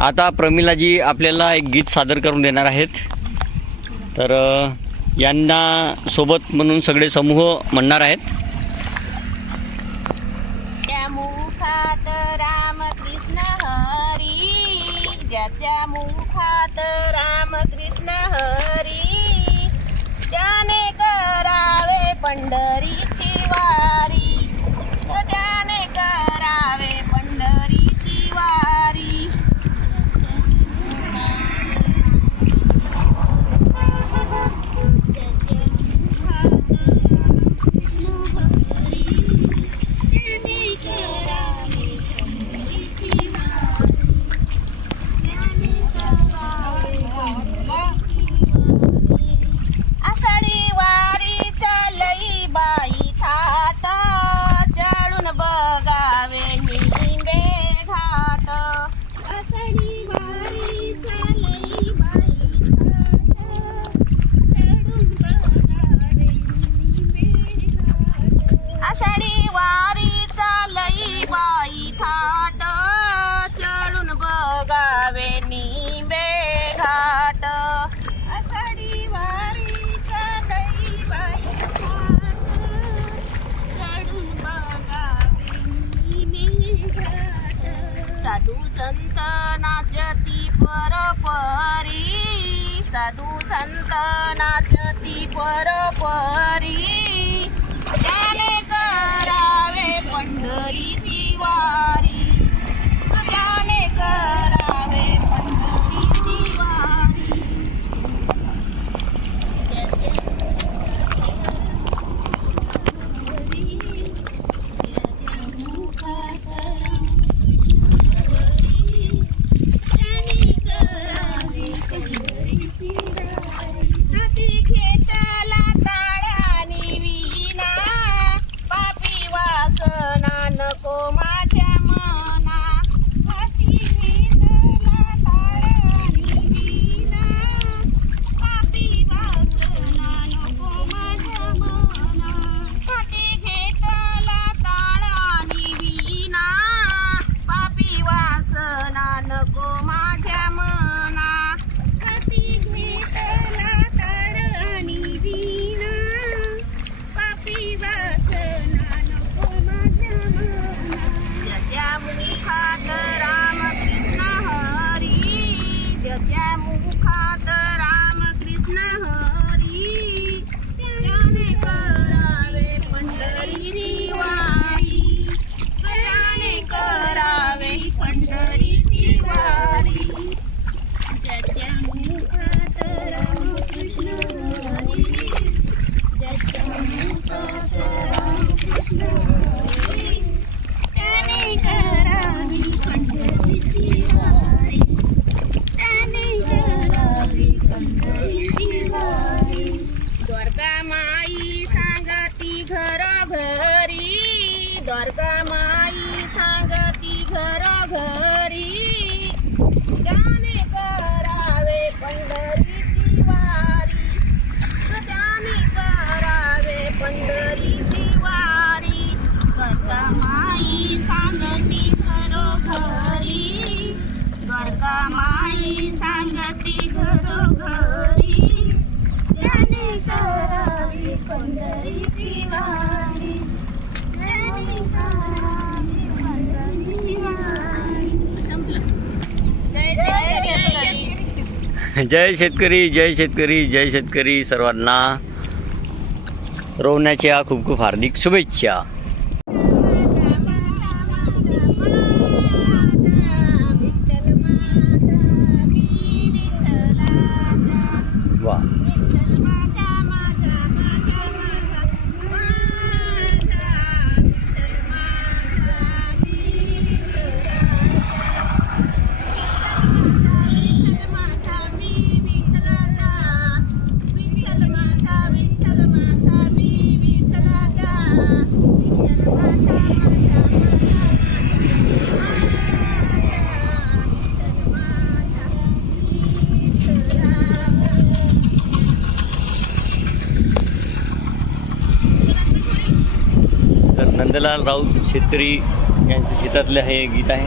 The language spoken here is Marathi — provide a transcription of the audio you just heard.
आता प्रमिलाजी आपल्याला एक गीत सादर करून देणार आहेत. तर यांना सोबत म्हणून सगळे समूह म्हणणार आहेत. त्या मुखात रामकृष्ण हरी, ज्याच्या मुखात रामकृष्ण हरी, त्याने करावे पंढरीची वारी, त्याने करावे पंढरीची वारी. आषाढी वारीच्या लई बाई थाट, चढून बघावे निंबे घाट. आषाढी वारीच्या लई बाई थाट, चढून बघावे निंबे घाट. आषाढी वारीच्या लई बाई थाट, चढून बघावे निंबे घाट. आषाढी वारीच्या लई बाई थाट, चढून बघावे निंबे घाट. साधू संत नाचती परपरी, साधू संत नाचती परपरी, त्याने करावे पंढरीची वारी, त्याने करावे पंढरीची वारी. हाती घेतला ताळानी विना, पापी वासना नको माझ्या मना. हाती घेतला ताळानी विना, पापी वासना नको माझ्या मना. हाती घेतला ताळानी विना, पापी वासना नको माझ्या मना. हाती घेतला ताळानी विना, पापी वासना नको माझ्या मना. ज्याच्या मुखात रामकृष्ण हरी, ज्याच्या मुखात रामकृष्ण हरी, त्याने करावे पंढरीची वारी, त्याने करावे पंढरीची वारी. ज्याच्या मुखात रामकृष्ण हरी, ज्याच्या मुखात रामकृष्ण हरी, त्याने करावी पंढरीची वारी, त्याने करावी पंढरीची वारी. द्वारका माई सांगती घरोघरी, द्वारका माई सांगती घरोघरी, त्याने करावे पंढरीची वारी, त्याने करावे पंढरीची वारी. द्वारका माई सांगती घरोघरी, द्वारका माई सांगती घरोघरी, त्याने करावी पंढरीची वारी, त्याने करावी पंढरीची वारी. संपलं. जय शेतकरी, जय शेतकरी, जय शेतकरी. सर्वांना रोवण्याच्या खूप खूप हार्दिक शुभेच्छा. वा, नंदलाल राऊत शेतकरी यांच्या शेतातले हे गीत आहे.